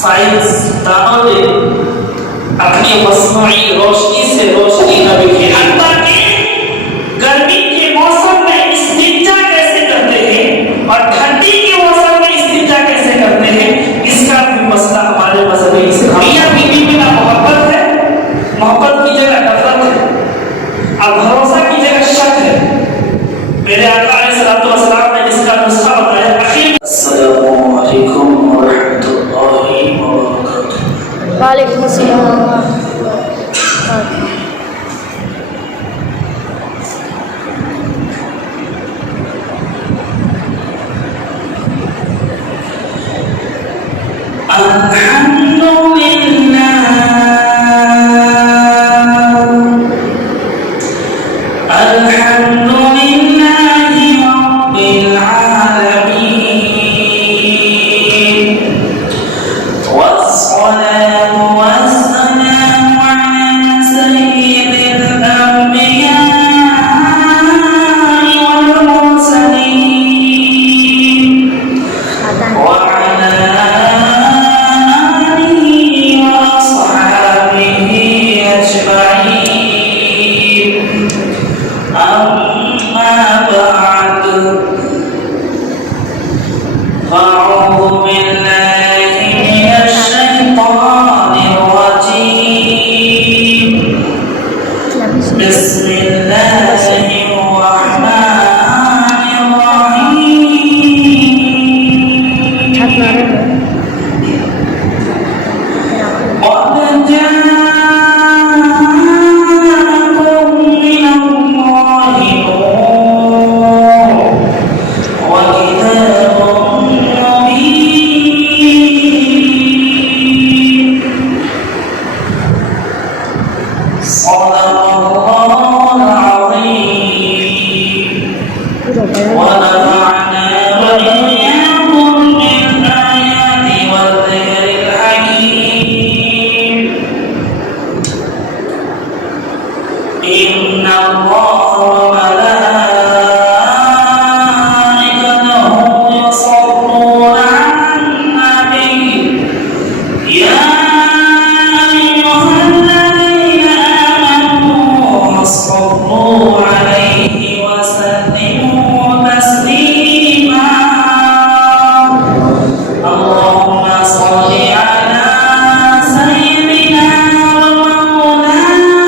Science دانوں نے اپنی مصنوعی روشنی سے روشنی نہ بکھیری، حتیٰ کہ گرمی کے موسم میں استنجا کیسے کرتے ہیں اور ٹھنڈی کے موسم میں استنجا کیسے کرتے ہیں، اس کا بھی مسئلہ ہمارے مذہب اسلامیہ بیوی میں نہ محبت ہے، محبت کی جگہ نفرت ہے اور بھروسہ کی جگہ شک ہے۔ میرے آقا علیہ الصلوۃ والسلام نے اس کا نسخہ بتایا۔ السلام علیکم ورحمۃ اللہ وبرکاتہ۔ وعلیکم السلام۔ الحمد للہ الحمد للہ رب العالمین والصلاة والسلام على سيد الأنبياء والمرسلين وعلى آله وأصحابه أجمعين، أما بعد، فأعوذ بالله من الشيطان الرجيم، بسم الله الرحمن الرحيم، قد جاءكم من الله نور وكتاب مبين، صدق الله العظيم، ونفعنا وإياكم بالآيات والذكر الحكيم، إن الله وملائكته يصلون على النبي، يا أيها الذين آمنوا صلوا عليه وسلموا تسليما، اللهم صل على سيدنا ومولانا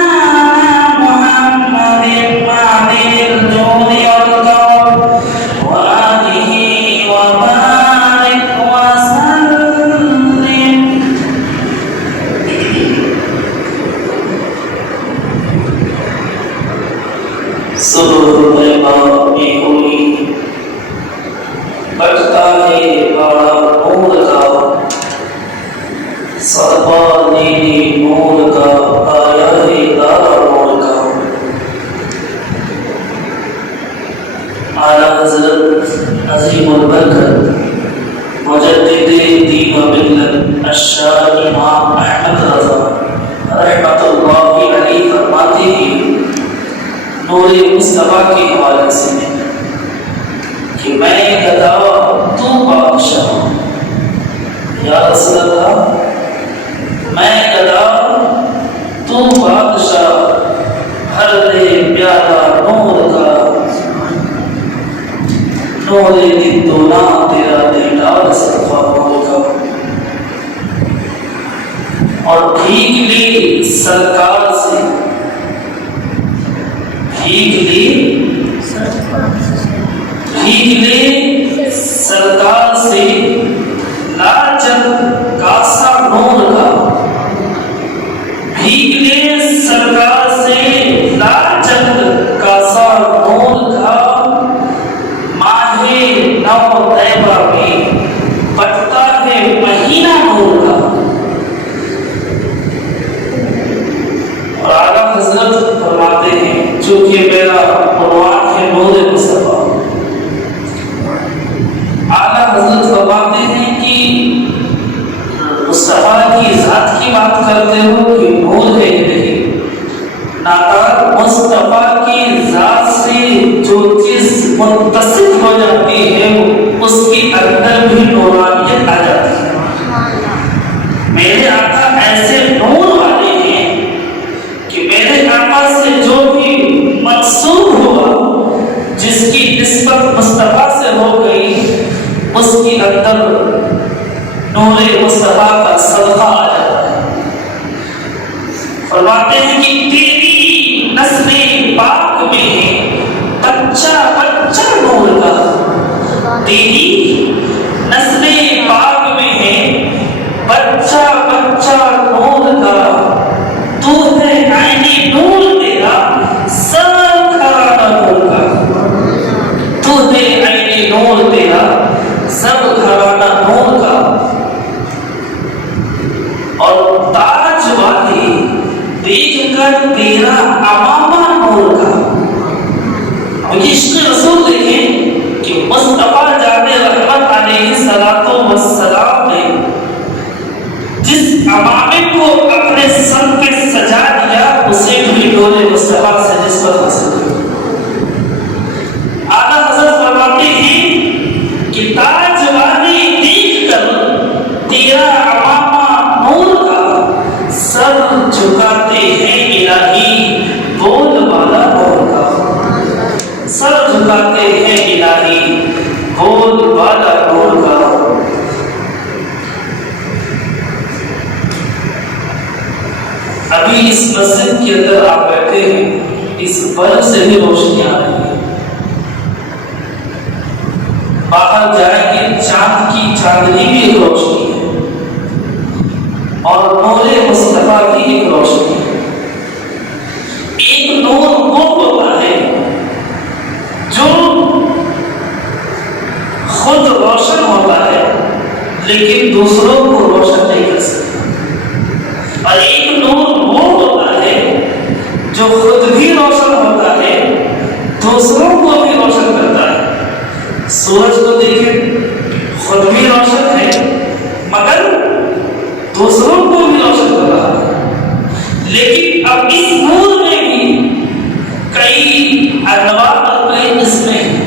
محمد معدن الجود والكرم وآله وبارك وسلم۔ سرور باغ میں ہوئی بٹتا ہے بڑا نور کا، صدقہ نیلی نور کا آیا ہے دارا نور کا، اعلیٰ حضرت عظیم البرکت مجدد دین و ملت الشاہ امام احمد رضا رحمۃ اللہ علیہ فرماتے ہیں نور مصطفیٰ کے حوالے سے کہ میں گدا تو بادشاہ، یا رسول اللہ میں گدا تو بادشاہ، ہر دے پیارا نور کا، نور دن دونا تیرا دیدار صدقہ نور کا، اور بھیگ لی سرکار سے، بھیگ لی سرکار سے لاجب کاسا نور کا، بھیگ لے سرکار سے لاجب کاسا نور کا، ماہ نو طیبہ میں بٹتا ہے مہینہ نور کا، اور اعلیٰ حضرت فرماتے ہیں چونکہ میرا عنوان ہے نور مصطفیٰ، اعلیٰ حضرت فرماتے ہیں کہ مصطفیٰ کی ذات کی بات کرتے ہو کہ نور ہے کہ نہیں، ناطق مصطفیٰ کی ذات سے جو چیز متصف ہو جاتی ہے اس کے اندر بھی نورانیت آ جاتی ہے، اس کے اندر نور مصطفیٰ کا صدقہ آ جاتا ہے. فرماتے ہیں کہ تیری نسل پاک میں ہے بچہ بچہ نور کا، تیری نسل پاک میں ہے بچہ بچہ نور کا، تو ہے عین نور تیرا سب گھرانہ نور کا، تو ہے عین نور تیرا سب گھرانہ نور کا. اور تاج والے دیکھ کر تیرا امامہ نور کا. مجھے عشق رسول دیکھیں کہ مصطفیٰ جان رحمت علیہ السلام نے جس امامے کو اپنے سر پہ سجا دیا اسے بھی نور مصطفیٰ سے نسبت حاصل کی. اعلیٰ حضرت فرماتے ہیں کہ تاج والے دیکھ کر تیرا امامہ نور کا، سر جھکاتے ہیں الہی بول والا نور کا، سر جھکاتے ہیں الہی بول والا نور کا. ابھی اس مسجد کے اندر آپ بیٹھے ہیں، اس بلب سے بھی روشنی آ رہی ہے. باہر جائیں گے چاند کی چاندنی بھی ایک روشنی ہے اور نور مصطفیٰ کی ایک روشنی ہے. ایک نور وہ ہوتا ہے جو خود روشن ہوتا ہے لیکن دوسروں کو روشن نہیں کر سکتا، اور ایک نور وہ ہوتا ہے جو خود بھی روشن ہوتا ہے دوسروں کو بھی روشن کرتا ہے. سورج کو دیکھیں خود بھی روشن ہے مگر دوسروں کو بھی روشن کر رہا ہے. لیکن اب اس نور میں بھی کئی انواع اور کئی قسمیں ہیں.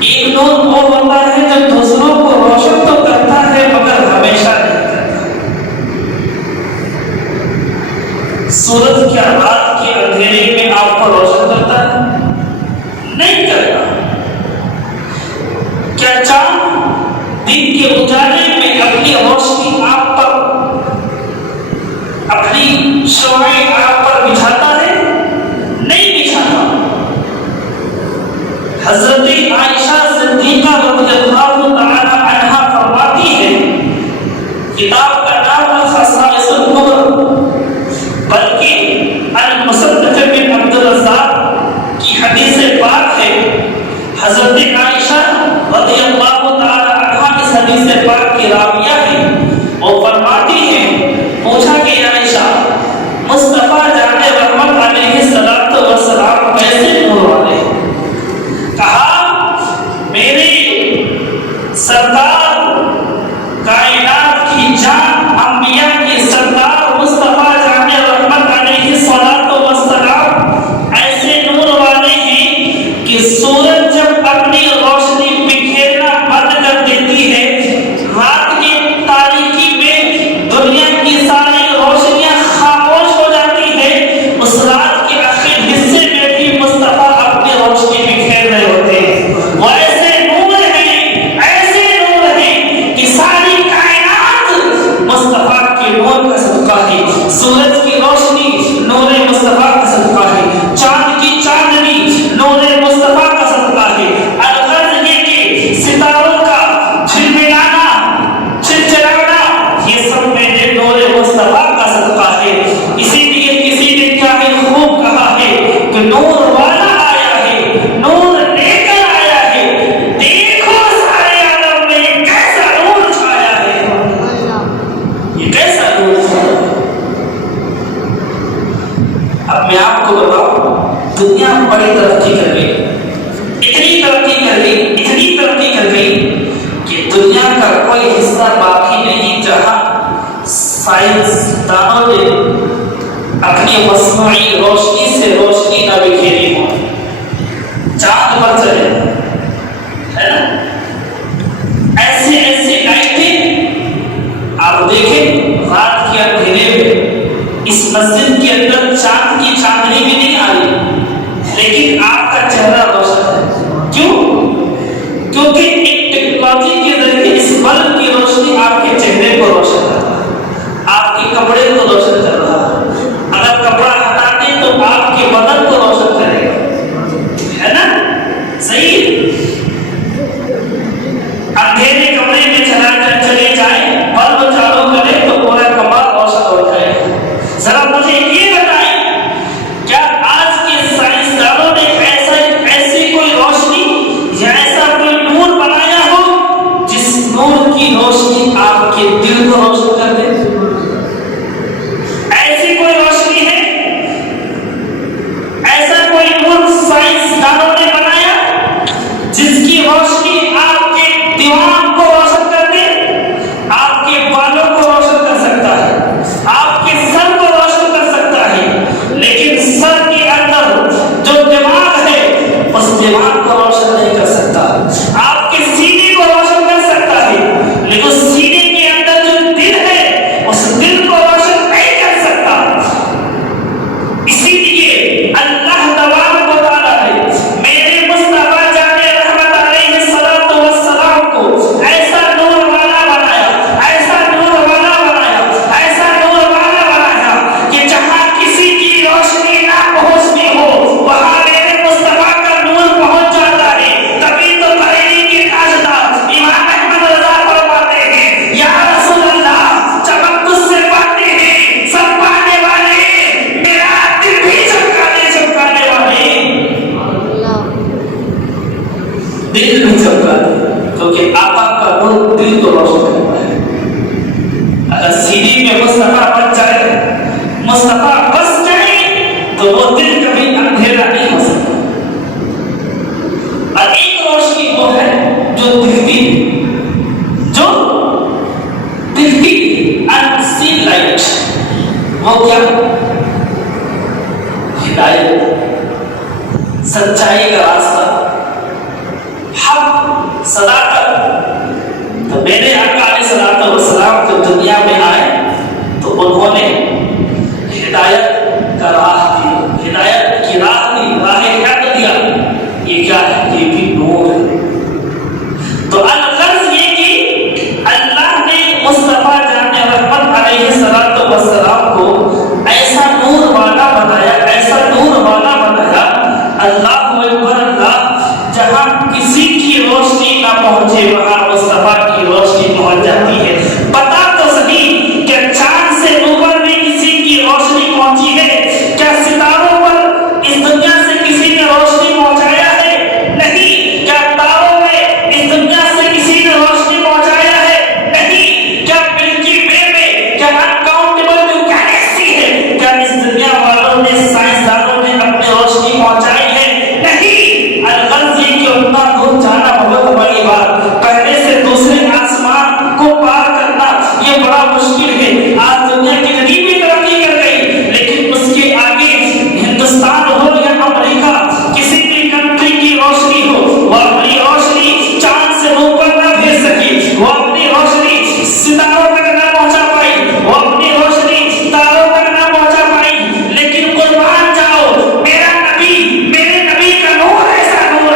ایک نور وہ ہوتا ہے جو دوسروں کو روشن تو کرتا ہے مگر ہمیشہ نہیں کرتا. سورج کیا رات کے اندھیرے میں آپ کو روشن کرتا ہے؟ نہیں کرتا. کیا چاند دن کے اجالے میں اپنی روشنی آپ پر، اپنی شعاعیں آپ پر بچھاتا ہے؟ نہیں بچھاتا. حضرت عائشہ صدیقہ رضی اللہ تعالی عنہا فرماتی ہے، کتاب کا نام ہے خصائص القمر، بلکہ المصدق بن عبد الرزاق کی حدیث پاک ہے. حضرت عائشہ رضی اللہ تعالی عنہا اس حدیث پاک کی راویہ ہے. وہ فرماتی ہیں، پوچھا کہ عائشہ مصطفیٰ جان رحمت علیہ السلام کیسے نور والے؟ کہا میرے سردار کائنات کی جان، انبیاء کی سردار مصطفیٰ جان رحمت علیہ السلام ایسے نور والے ہیں کہ سورج جب اپنی روشنی بکھیرنا بند کر دیتی ہے، رات کی تاریکی میں دنیا کی ساری روشنیاں خاموش ہو جاتی ہے، اس رات کے آخری حصے میں بھی مصطفیٰ اپنی روشنی بکھیر رہے ہوتے ہیں. وہ ایسے نور ہیں کہ ساری کائنات مصطفیٰ کے نور کا صدقہ ہے. سورج کی روشنی نور مصطفیٰ کا صدقہ ہے، چاند کی چاندنی نور مصطفیٰ کا صدقہ ہے. الغرض یہ کہ ستاروں کا جھلملانا چلچلانا یہ سب میرے نور مصطفیٰ کا صدقہ ہے. اسی لیے کسی نے کیا ہی خوب کہا ہے کہ نور والا آیا ہے، نور لے کر آیا ہے، دیکھو سارے عالم میں کیسا نور چھایا ہے. یہ کیسا نور چھایا ہے؟ اب میں آپ کو بتاؤں، دنیا بڑی ترقی کر گئی، اتنی ترقی کر گئی، اتنی ترقی کر گئی کہ دنیا کا کوئی حصہ باقی نہیں جہاں سائنسدانوں نے اپنی مصنوعی روشنی سے روشنی نہ بکھیری ہو. چاند پر چلے ہے نا، ایسے ایسے لائٹیں آپ دیکھیں رات کے اندھیرے میں اس مسجد کے اندر چاند کی چاندنی بھی نہیں آ رہی لیکن آپ کا چہرہ روشن ہے. کیوں؟ کیونکہ ایک ٹیکنالوجی کے ذریعے چہرے کو روشن کر رہا ہے، آپ کے کپڑے کو روشن کر رہا ہے، اگر کپڑا ہٹا دیں تو آپ کے بدن کو روشن کرے گا، ہے نا؟ صحیح؟ اندھیرے کمرے میں چلا کر چلے جائیں، بلب چالو کریں تو پورا کمرہ روشن ہو جائے گا۔ ذرا مجھے یہ بتائیں، کیا آج کے سائنسدانوں نے ایسی کوئی روشنی یا ایسا کوئی نور بنایا ہو جس نور کی روشنی آپ کے دل کو روشن کر دے؟ ایسی کوئی روشنی ہے؟ ایسا کوئی نور سائنسدانوں نے بنایا جس کی روشنی آپ کے دماغ کو روشن کر دے، آپ کے بالوں کو روشن کر سکتا ہے، آپ کے سر کو روشن کر سکتا ہے، لیکن سر کے اندر جو دماغ ہے اس دماغ کو روشن نہیں کر سکتا۔ آپ کے سینے کو روشن کر سکتا ہے، لیکن اس سینے کے اندر جو دل ہے اس دل کو روشن نہیں کر سکتا۔ اسی لیے اللہ تبارک و تعالیٰ نے میرے مصطفیٰ جان رحمت علیہ الصلوۃ والسلام کو ایسا نور والا بنایا، ایسا نور والا بنایا، ایسا نور والا بنایا کہ جہاں کسی کی روشنی نہ پہنچتی ہو وہاں میرے مصطفیٰ کا نور پہنچ جاتا ہے۔ تبھی تو بریلی کے تاجدار امام احمد رضا فرماتے ہیں، یا رسول اللہ چمک تجھ سے پاتے ہیں سب پانے والے، میرا دل بھی چمکانے والے، دل بھی چمکانے، کیونکہ آقا کا نور دل کو روشن کرتا ہے۔ اگر سینے میں مصطفیٰ بچ جائے، مصطفیٰ بس جائے تو وہ دل کبھی اندھیرا نہیں ہو سکتا۔ اور ایک روشنی وہ ہے جو دکھتی، جو دکھتی unseen light، وہ کیا؟ ہدایت، سچائی کا راستہ، حق، صداقت۔ تو میرے آقا علیہ الصلوۃ والسلام جب دنیا میں آئے تو انہوں نے ہدایت کا راہ دی، ہدایت کی راہ دی، راہ حق دیا۔ یہ کیا ہے؟ یہ بھی نور ہے۔ تو الغرض یہ کہ اللہ نے مصطفیٰ جان رحمت علیہ الصلوۃ والسلام کو ایسا نور والا بنایا، ایسا نور والا بنایا، اللہ اکبر اللہ، جہاں کسی کی روشنی نہ پہنچے وہاں مصطفیٰ کی روشنی پہنچ جاتی ہے۔ پتا تو صحیح کہ چاند سے اوپر بھی کسی کی روشنی پہنچی ہے، کیا ستاروں پر اس دنیا سے کسی نے روشنی پہنچایا ہے؟ نہیں۔ کیا تاروں میں اس دنیا سے کسی نے روشنی پہنچایا ہے؟ نہیں۔ کیا ملکی وے میں، کیا انکاؤنٹیبل جو گیلیکسی ہے، کیا اس دنیا والوں نے، سائنسدانوں نے اپنی روشنی پہنچائی ہے؟ نہیں۔ الغرض یہ کہ اتنا دور جانا بہت بڑی بات، پہلے سے دوسرے آسمان کو پار کرنا یہ بڑا مشکل ہے۔ آج دنیا کتنی بھی ترقی کر گئی لیکن اس کے آگے ہندوستان ہو یا امریکہ، کسی بھی کنٹری کی روشنی ہو، وہ اپنی روشنی چاند سے اوپر نہ بھیج سکی، وہ اپنی روشنی ستاروں تک نہ پہنچا پائی، وہ اپنی روشنی تاروں تک نہ پہنچا پائی، لیکن قربان جاؤ، میرا نبی، میرے نبی کا نور ایسا نور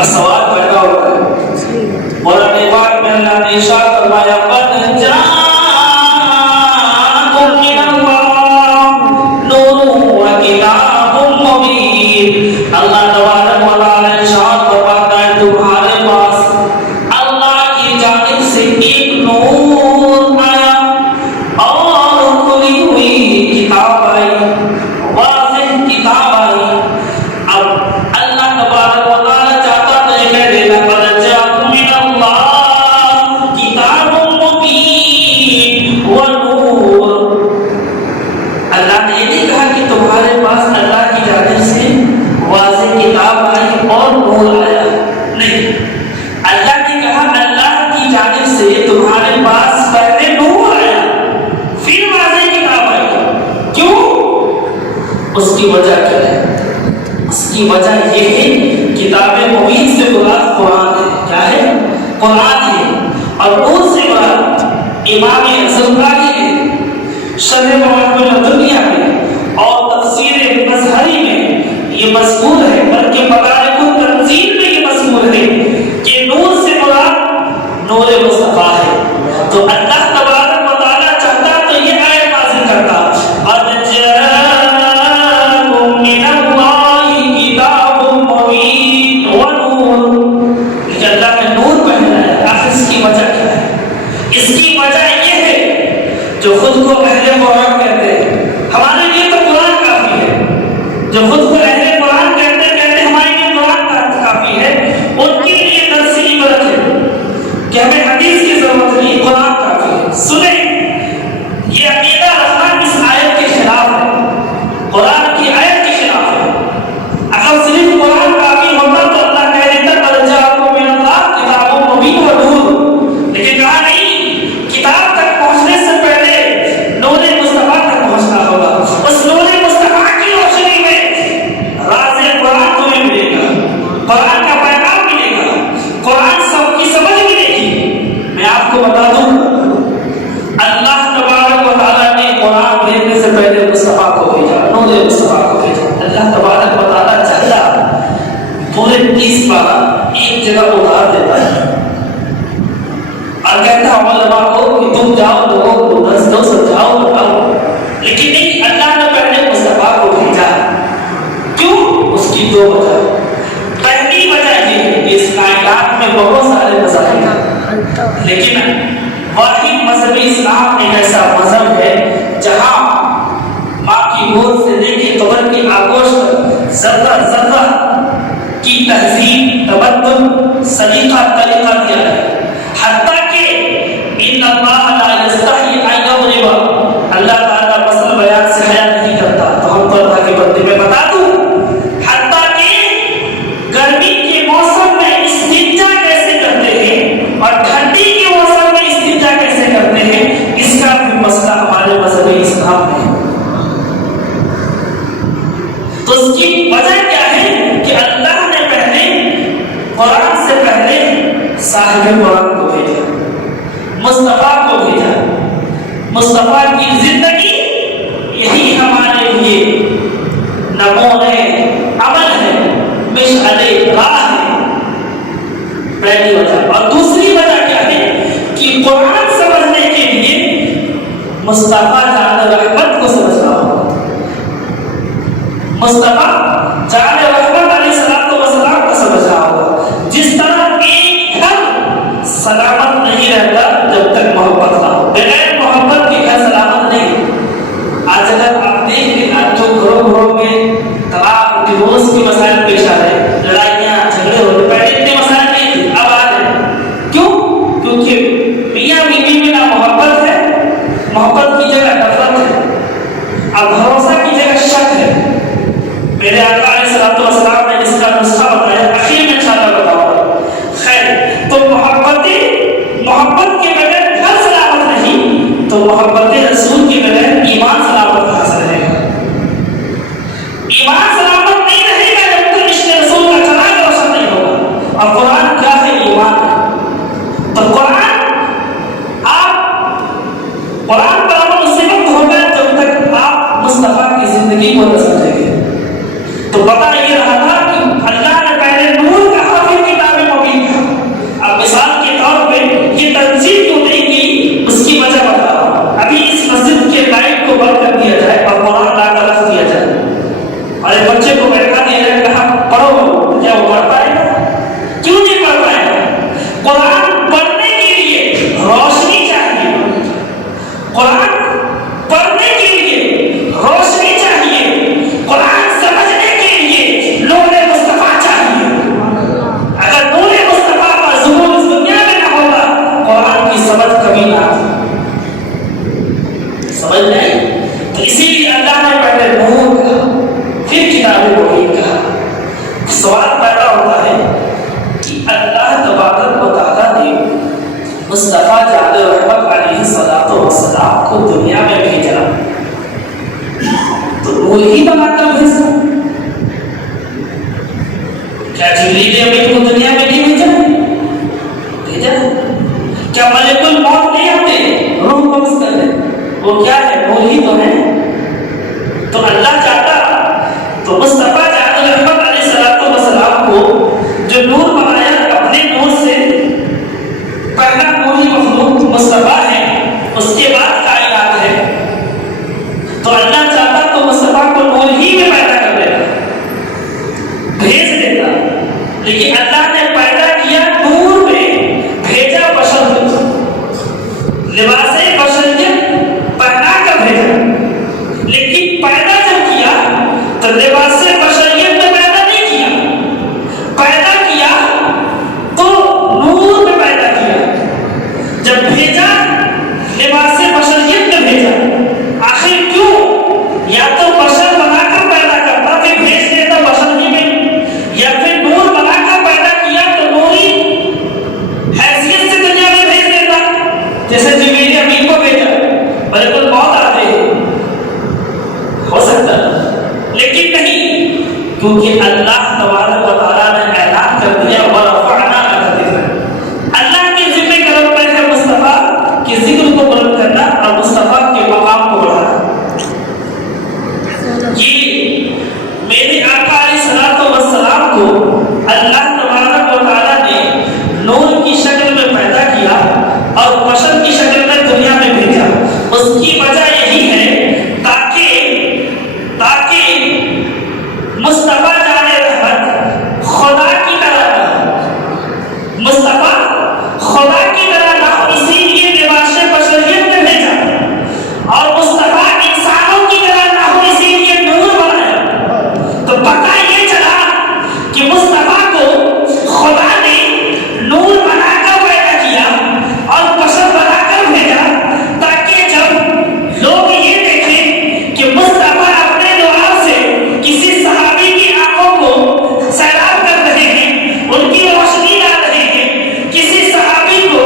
اب سوال پیدا ہوتا ہے، قرآن پاک میں اللہ نے ارشاد فرمایا قد جاءکم من اللہ نور و کتاب مبین، اللہ تبارک و تعالی ارشاد فرماتا ہے تمہارے پاس اللہ کی جانب سے ایک نور آیا اور کھلی ہوئی کتاب آئی، واضح کتاب آئی۔ اب اللہ تبارک و تعالی چاہتا تو یہ کہہ دینا قد جاءکم من اللہ کتاب مبین و نور، اللہ نے یہ نہیں کہا کہ تمہارے پاس اللہ کی جانب سے واضح کتاب آئی اور نور آیا، نہیں، اللہ نے کہا اللہ کی جانب سے تمہارے پاس پہلے نور آیا پھر واضح کتاب آئی۔ کیوں؟ اس کی وجہ کیا ہے؟ اس کی وجہ یہ ہے کتاب مبین سے مراد قرآن ہے۔ کیا ہے؟ قرآن ہے، اور نور سے مراد امام زرقانی ہے، شرح مواقع الدنیا میں اور تفسیر مظہری میں یہ مذکور ہے، بلکہ مدارک التنزیل میں یہ مذکور ہے کہ نور سے مراد نور مصطفیٰ ہے۔ تو اللہ تبارک و تعالیٰ چاہتا تو یہ آیت نازل کرتا قد جاءکم من اللہ کتاب مبین و نور، لیکن اللہ نے نور پہنا ہے۔ آخر اس کی وجہ کیا ہے؟ اس کی وجہ یہ ہے جو خود کو اہل قرآن کہتے ہیں، ہمارے لیے تو قرآن کافی ہے، جو خود کو اہل قرآن کہتے کہتے ہمارے لیے قرآن کافی ہے، ان کے لیے درس عبرت ہے کہ ہمیں حدیث کی ضرورت نہیں، قرآن کافی ہے۔ سنیں، یہ عقیدہ رکھنا اس آیت کے خلاف ہے، قرآن کی آیت کے خلاف ہے۔ اگر صرف قرآن کافی ہوتا تو اللہ کہہ دیتا قد جاءکم من اللہ کتاب مبین و نور، لیکن کہا نہیں، کتاب تک پہنچنے سے پہلے نور مصطفیٰ تک پہنچنا ہوگا۔ اس نور مصطفیٰ کی روشنی میں راز قرآن تمہیں ملے گا، قرآن کا پیغام ملے گا، قرآن سب کی سمجھ ملے گی۔ میں آپ کو بتا دوں، اللہ تبارک و تعالیٰ نے قرآن بھیجنے سے پہلے مصطفیٰ کو بھیجا، نور مصطفیٰ کو بھیجا۔ اللہ تبارک و تعالیٰ چاہتا پورے 30 پارہ ایک جگہ اتار دیتا ہے اور کہتا علماء کو کہ تم جاؤ لوگوں کو درس دو، سمجھاؤ، بتاؤ، لیکن نہیں، اللہ نے پہلے مصطفیٰ کو بھیجا۔ کیوں؟ اس کی دو وجہ۔ پہلی وجہ یہ ہے کہ اس کائنات میں بہت سارے مذہب ہیں، لیکن واحد مذہب اسلام ایک ایسا مذہب ہے جہاں ماں کی گود سے لے کے قبر کی آگوش تک ذرہ ذرہ کی تہذیب، تمدن، سلیقہ، طریقہ دیا ہے، حتیٰ کہ ان اللہ لا یستحی ان یضرب، اللہ تعالیٰ مثل بیان سے حیا نہیں کرتا۔ تو ہم کو اللہ کے بندے میں بتا دوں، حتیٰ کہ گرمی کے موسم میں استنجا کیسے کرتے ہیں اور ٹھنڈی کے موسم میں استنجا کیسے کرتے ہیں، اس کا بھی مسئلہ ہمارے مذہب اسلام میں ہے۔ تو اس کی وجہ کیا ہے کہ اللہ نے پہلے قرآن سے پہلے صاحب قرآن کو بھیجا، مصطفیٰ کو بھیجا۔ مصطفیٰ کی زندگی یہی ہمارے لیے نمونے عمل ہے، مشعل راہ ہے، پہلی وجہ۔ اور دوسری وجہ کیا ہے کہ قرآن سمجھنے کے لیے مصطفیٰ جان رحمت کو سمجھنا ہوگا۔ مصطفیٰ جان رحمت علیہ السلام کو سمجھنا ہوگا۔ جس طرح ایک گھر سلامت نہیں رہتا جب تک محبت نہ ہو، بغیر محبت کے گھر سلامت نہیں۔ آج اگر آپ دیکھ لیں جو گھروں میں طلاق، ڈیورس کے مسائل پیش آ رہے، لڑائیاں جھگڑے ہو رہے، پہلے اتنے مسائل نہیں تھے، اب آ رہے۔ کیوں؟ کیونکہ میاں بیوی میں نہ محبت ہے، محبت کی جگہ نفرت ہے، اب بھروسہ کی جگہ شک ہے۔ میرے آقا علیہ الصلوۃ والسلام نے اس کا نسخہ بتایا، اخیر میں انشاءاللہ بتاؤں گا۔ خیر، تو محبت کے بغیر گھر سلامت نہیں، تو محبت رسول کے بغیر ایمان سلامت کہاں سے رہے گا؟ ایمان سلامت نہیں رہے گا جب تک رشتے رسول کا چراغ روشن نہیں ہوگا۔ اور قرآن کیا ہے؟ ایمان ہے۔ تو قرآن پر عمل اسی وقت ہوگا جب تک آپ مصطفیٰ کی زندگی کو نہ سمجھیں گے۔ تو پتہ یہ رہا تھا کیا جبریل امین کو دنیا میں نہیں بھیجا؟ کیا ملک الموت نہیں آتے روح قبض کر لے؟ وہ کیا ہے؟ نور ہی تو ہے. تو اللہ چاہتا تو مصطفیٰ جان الرحمت علیہ السلام کو جو نور بنایا اپنے نور سے، پہلا نوری مخلوق مصطفیٰ ہے، اس کے بعد کائنات ہے. تو اللہ چاہتا تو مصطفیٰ کو نور ہی میں پیدا کر دیتا، بھیج دیتا، لیکن اللہ نے پیدا کیا نور میں، بھیجا بشر میں، لباس بشریت پہنا کر بھیجا. لیکن پیدا جب کیا تو لباس بشریت میں پیدا نہیں کیا، پیدا کیا تو نور میں پیدا کیا. جب بھیجا لباس بشریت میں بھیجا. آخر کیوں؟ یا تو بشر بنا کر پیدا کرتا پھر بھیج دیتا بشر ہی میں، یا پھر نور بنا کر پیدا کیا تو نوری حیثیت سے دنیا میں بھیج دیتا، جیسے جبریل امین کو بھیجا ملک الموت آتے ہو سکتا. لیکن نہیں، کیونکہ اللہ تبارک و تعالیٰ نے اعلان کر دیا وَرَفَعْنَا لَكَ ذِكْرَكَ. اللہ کے ذمہ کرم پر ہے مصطفیٰ کے ذکر کو بلند کرنا اور مصطفیٰ کے مقام کو بڑھانا. یہ میرے آقا علیہ الصلوۃ والسلام کو اللہ تبارک و تعالیٰ نے نور کی شکل میں پیدا کیا اور بشر کی شکل میں دنیا میں بھیجا. اس کی وجہ یہی ہے تاکہ مصطفیٰ جان رحمت خدا کی طرح نہ، مصطفیٰ خدا کی طرح نہ، اسی لیے لباس بشریت میں بھیجا. اور مصطفیٰ انسانوں کی طرح نہ ہو، اسی لیے نور بنایا. تو پتہ یہ چلا کہ مصطفیٰ کو خدا نے نور بنا کر پیدا کیا اور بشر بنا کر بھیجا، تاکہ جب لوگ یہ دیکھیں کہ مصطفیٰ اپنے دعا سے کسی صحابی کی آنکھوں کو سیراب کر رہے ہیں، ان کی روشنی لا رہے ہیں، کسی صحابی کو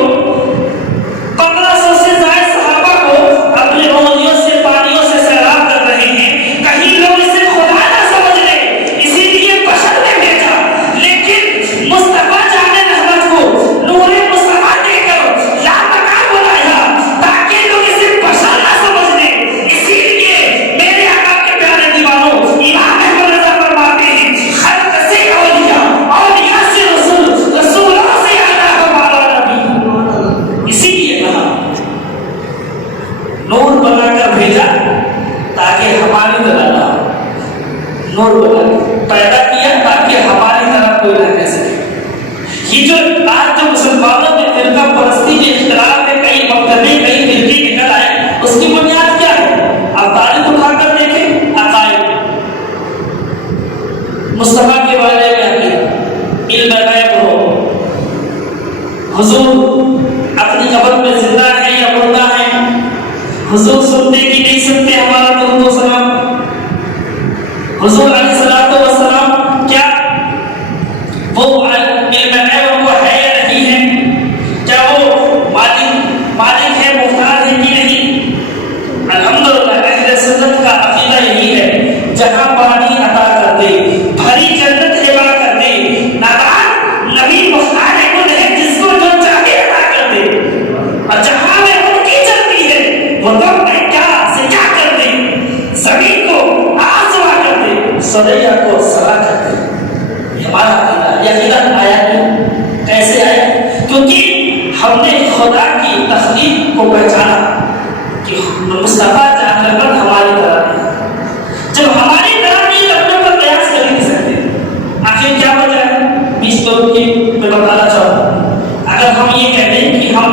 1500 سے زائد صحابہ کو اپنے انگلیوں سے پانیوں سے سیراب کر رہے ہیں، کہیں لوگ اسے خدا نہ سمجھ لیں، اسی لیے بشر نے بھیجا. لیکن مصطفیٰ جان رحمت کو نور مصطفیٰ دے کر لامکان بنایا تاکہ لوگ اسے بشر نہ سمجھ لیں. اسی لیے میرے آقا کے پیارے دیوانوں، امام احمد رضا فرماتے ہیں خلق سے اولیاء، اولیاء سے رسول، رسولوں سے اعلیٰ ہمارا نبی. اسی لیے کہا نور بنا کر بھیجا تاکہ ہماری طرح نہ ہو. نور بنا کر پیدا کیا تاکہ ہماری طرح کوئی نہ کہہ سکے. یہ جو آج جو مسلمانوں میں فرقہ پرستی کے اختلاف میں کئی مکتبے کئی فرقے نکل آئے، اس کی بنیاد کیا ہے؟ آپ تاریخ اٹھا کر دیکھیں. عقائد، مصطفیٰ کے بارے میں علم غیب ہو، حضور اپنی قبر میں زندہ ہے یا مردہ ہے، حضور سنتے کہ نہیں سنتے ہمارا درود و سلام، حضور علیہ الصلوۃ والسلام کیا وہ علم غیب وہ ہے یا نہیں ہے، کیا وہ مالک ہے، مختار ہے کہ نہیں. الحمدللہ اہل سنت کا عقیدہ یہی ہے، جہاں پانی عطا کر دے، بھری جنت ہبا کر دے، نادان نبی مختار ہے جس کو جو چاہے عطا کر دے، اور جہاں میں ان کی چلتی ہے وہ تو میں کیا سے کیا کر دے، زمین کو آسوا کر دے، سریا کو سرا کر دے. یہ ہمارا عقیدہ. یہ عقیدہ آیا کیوں؟ کیسے آیا؟ کیونکہ ہم نے خدا کی تخلیق کو پہچانا کہ مصطفیٰ جان رحمت ہماری طرح نہیں. جب ہماری طرح نہیں تو اپنے پر قیاس کر نہیں سکتے. آخر کیا وجہ ہے؟ 20 لوگوں کی میں بتانا چاہوں. اگر ہم یہ کہتے ہیں کہ ہم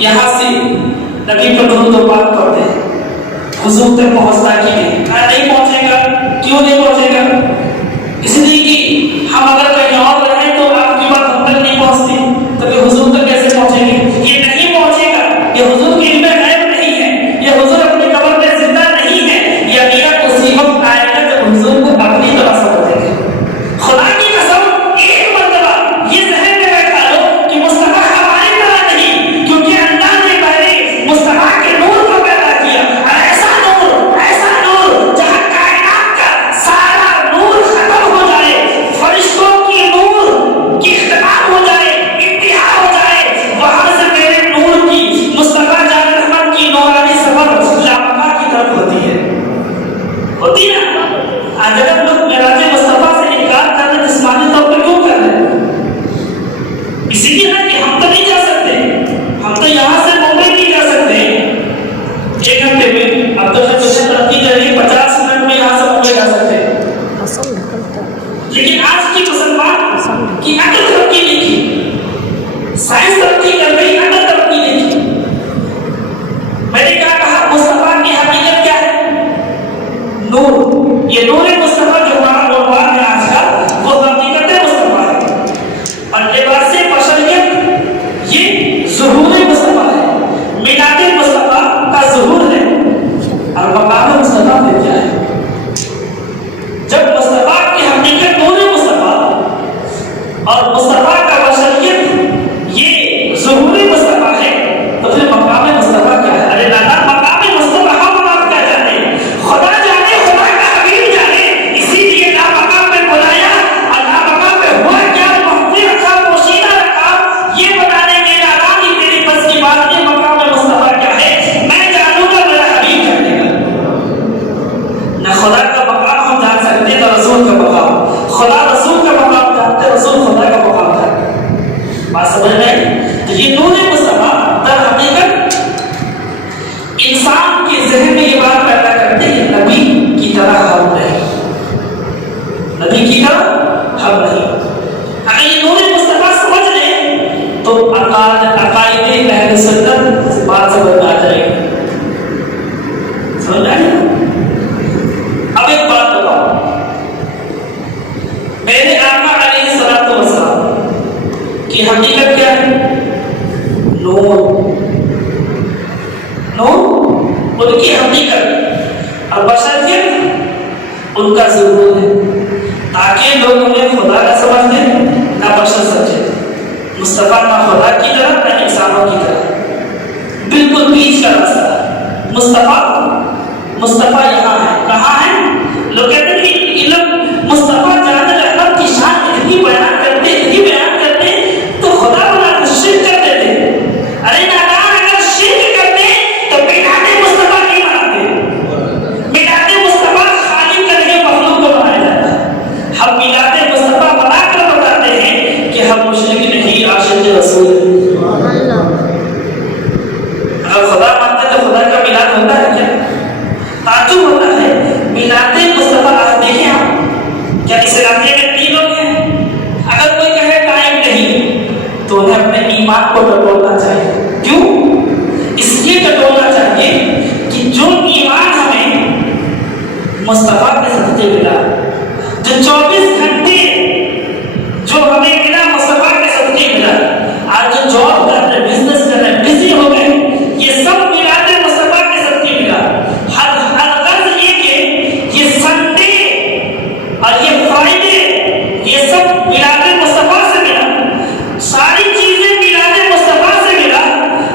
یہاں سے نبی پر درود و پاک پڑھتے ہیں، حضور تک پہنچتا کہ نہیں پہنچے گا. کیوں نہیں پہنچے گا؟ اس لیے کہ ہم اگر کہیں اور رہیں تو آپ کی بات ہم تک نہیں پہنچتی، تو پھر حضور تک کیسے پہنچیں گے؟ یہ نہیں پہنچے گا. یہ حضور کی علم غیب نہیں ہے، یہ حضور اپنی قبر میں زندہ نہیں ہے. یہ عقیدہ اسی وقت آئے گا جب حضور کو اپنی طرح سمجھیں گے. خدا کی قسم ایک مرتبہ یہ ذہن میں بیٹھا لو کہ مصطفیٰ ہماری طرح نہیں، کیونکہ اللہ نے پہلے مصطفیٰ کے نور کو پیدا کیا. ایسا نور جہاں کائنات کا سارا نور ختم ہو لیکن آج کی مسلمان کی عقل ترقی نہیں کی، سائنس ترقی کر رہی، عقل ترقی نہیں کی۔ میں نے کیا کہا؟ مصطفیٰ کی حقیقت کیا ہے؟ نور۔ یہ نور مصطفیٰ جو ہمارا عنوان ہے آج کا، وہ حقیقت مصطفیٰ ہے، اور لباس بشریت یہ ظہور مصطفیٰ ہے، میلاد مصطفیٰ کا ظہور ہے۔ اور مقام مصطفیٰ پہ کیا ہے؟ جب مصطفیٰ کی حقیقت نور مصطفیٰ اور مصطفیٰ کا بشریت یہ ظہور مصطفیٰ ہے، تو پھر مقام مصطفیٰ کیا ہے؟ ارے دادا، مقام مصطفیٰ ہم آپ کیا جانے؟ خدا جانے، خدا کا حبیب جانے۔ اسی لیے لا مقام پہ بلایا، اور لا مقام پہ ہوا کیا؟ مخفی رکھا، پوشیدہ رکھا، یہ بتانے کے دادا کی میری بس کی بات نہیں۔ مقام مصطفیٰ کیا ہے؟ میں جانوں گا، میرا حبیب جانے گا۔ نہ خدا کا مقام ہم جان سکتے، نہ رسول کا مقام۔ خدا رسول کا مقام جانتے، رسول خدا کا مقام جانتے۔ بات سمجھ میں آئی؟ تو یہ نور مصطفیٰ در حقیقت انسان کے ذہن میں یہ بات پیدا کرتے ہیں کہ نبی کی طرح ہم نہیں، نبی کی طرح ہم نہیں۔ اگر یہ نور مصطفیٰ سمجھ لیں تو عقائد اہل سنت بات سمجھ میں آ جائے گی۔ سمجھ آئی؟ اب ایک بات بتاؤ، میرے آقا علیہ الصلوۃ والسلام کی حقیقت کیا ہے؟ نور۔ نور ان کی حقیقت، اور بشریت ان کا ظہور ہے، تاکہ لوگ انہیں خدا نہ سمجھ لیں نہ بشر سمجھے۔ مصطفیٰ نہ خدا کی طرح نہ انسانوں کی طرح، بالکل بیچ کا راستہ۔ مصطفیٰ یہاں ہے، کہاں ہے؟ لوگ کہتے ہیں کہ علم مصطفیٰ جانے رحمت کی شان اتنی بیان کرتے تو خدا بنا کر شرک کر دیتے۔ ارے نادان، اگر شرک کرتے تو میلاد مصطفیٰ نہیں مناتے۔ میلاد مصطفیٰ خالی کر کے مخلوق کو منایا جاتا ہے۔ ہم میلاد مصطفیٰ منا کر بتاتے ہیں کہ ہم مشرک نہیں، عاشق رسول ہیں۔ اگر خدا مانتے تو خدا کا میلاد ہوتا ہے کیا؟ تعجب ہوتا ہے۔ میلاد مصطفیٰ دیکھیں آپ، کیا اس علاقے میں 3 لوگ ہیں؟ اگر کوئی کہے ٹائم نہیں تو انہیں اپنے ایمان کو ٹٹولنا چاہیے۔ کیوں؟ اس لیے ٹٹولنا چاہیے کہ جو ایمان ہمیں مصطفیٰ کے صدقے ملا، جو 24 گھنٹے جو ہمیں ملا مصطفیٰ کے صدقے ملا، آج جو جاب کر رہے، بزنس کر رہے، بزی ہو گئے، یہ سب میلاد مصطفیٰ کے صدقے ملا۔ اور یہ فائدے یہ سب میلاد مصطفیٰ سے ملا، ساری چیزیں میلاد مصطفیٰ سے ملا۔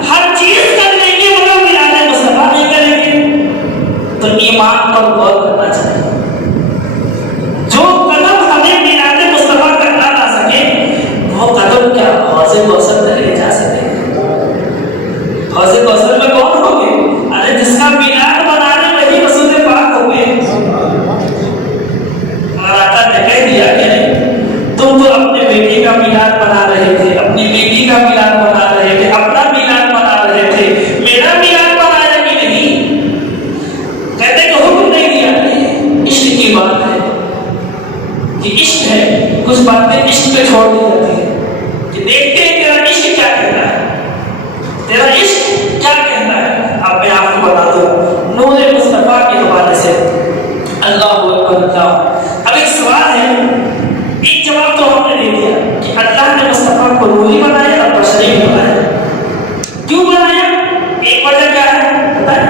ہر چیز کر لیں گے مگر میلاد مصطفیٰ نہیں کریں گے، تو ایمان پر غور کرنا چاہیے۔ جو قدم ہمیں میلاد مصطفیٰ کا نہ لا سکے، وہ قدم کیا حوض کوثر تک لے جا سکے؟ حوض کوثر میں کون ہوں گے؟ ارے جس کا میلاد بنانے وہی رسول پاک ہوں گے۔ کہہ دیا کہ تم تو اپنے بیٹی کا میلاد بنا رہے تھے، اپنی بیٹی کا میلاد بنا رہے تھے، اپنا میلاد بنا رہے تھے، میرا میلاد بنایا کہ نہیں؟ کہتے کہ حکم نہیں دیا۔ عشق کی بات ہے کہ عشق ہے، کچھ باتیں عشق پہ چھوڑ دی جاتی ہیں کہ دیکھتے ہیں تیرا عشق کیا کہتا ہے، تیرا عشق کیا کہتا ہے۔ اب میں آپ کو بتا دوں نور مصطفیٰ کے حوالے سے، اللہ اکبر اللہ۔ اب ایک سوال ہے، ایک جواب تو ہم نے دے دیا کہ اللہ نے مصطفیٰ کو نوری بنایا اور بشری بنایا۔ کیوں بنایا؟ ایک وجہ کیا ہے بتائیں؟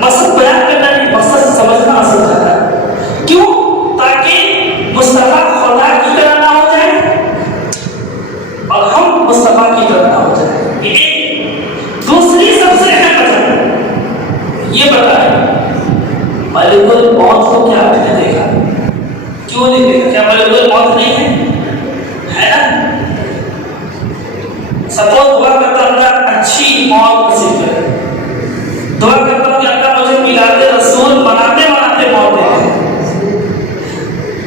مقصد بیان کرنا نہیں، مقصد سمجھنا اصل ہے۔ کیوں؟ تاکہ مصطفیٰ خدا کی طرح نہ ہو جائے اور ہم مصطفیٰ کی طرح نہ ہو جائے۔ ایک دوسری سب سے اہم وجہ یہ بتائیں، ملک الموت کو کیا آپ نے دیکھا؟ کیوں نہیں دیکھا؟ کیا ملک الموت نہیں ہے نا؟ سپوز دعا کرتا اللہ اچھی موت نصیب کرے، دعا کرتا ہوں کہ اللہ مجھے میلاد رسول مناتے مناتے موت دے۔